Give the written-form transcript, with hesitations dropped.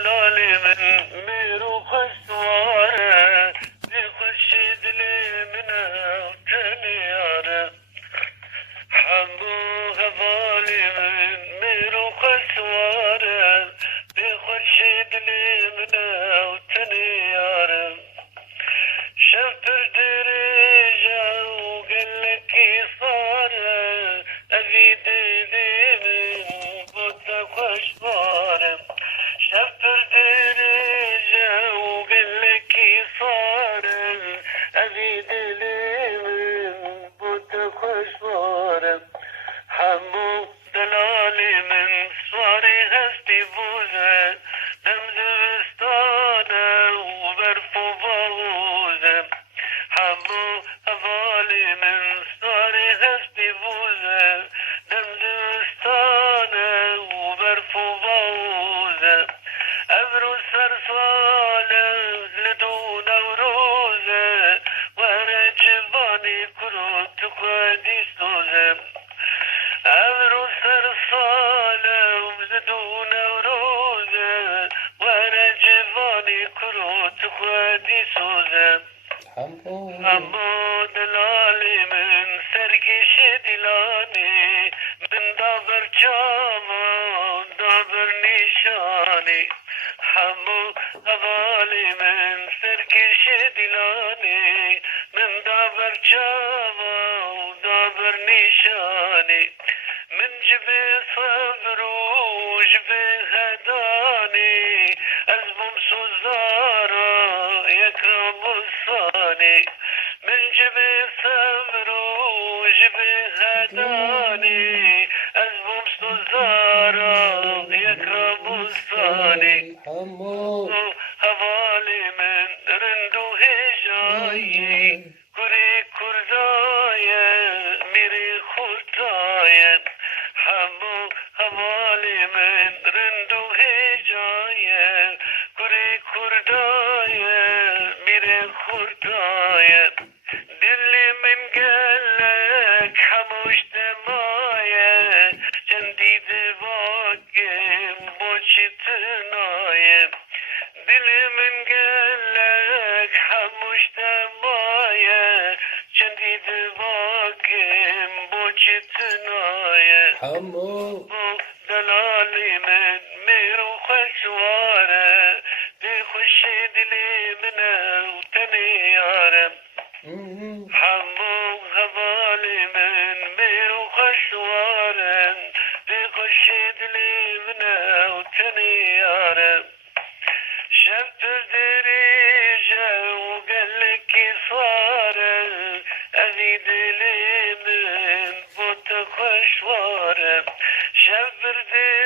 دلالی من میرو خسواره دی خوشی دلی من تنیاره حمو هوالی من میرو خسواره دی خوشی دلی من تنیاره شفتر درجة وقلكي صار أزيد لي من بوتا خوشبار شفتر درجة وقلكي صار أزيد لي من بوتا خوشبار حمو دلالي من صاري هستي بوزة دمزستانة وبرفو بوزة حمو هوالي من صاري هستي بوزة دمزستانة وبرفو بوزة أبرو سرسالة لدون وروزة ورجباني كروت قادي سوزة أبرو سرسالة وزدون وروزة ورجباني كروت قادي سوزة حمو دلالي من سركش دلاني من دابر جاما دابر نشاني حمو هوالي من سركش دلاني من دابر جاما دابر نشاني من جبي صبر وجبي هداني أزمم سوزارا يكرم الصاني من جبي صبر وجبي هداني أزمم سوزارا يكرم الصاني هوالي من رندو هجاي كري كردايا ميري خردايا حمو هوالي من رندو هجايا كري كردايا ميري خردايا دلي من قالك حموش دمايا جنديد باكم بوشتنايا دلي من قالك حموش دمايا جنديد باكم بوشتنايا حمو دلالي من ميرو خسواره دي خوشي دلي منه وتنياره حمو هوالي من ميرو خسواره دي خوشي دلي منه وتنياره شفتر دريجة وقالك صار أزيد لي من بوت خوشواره شفتر دريجة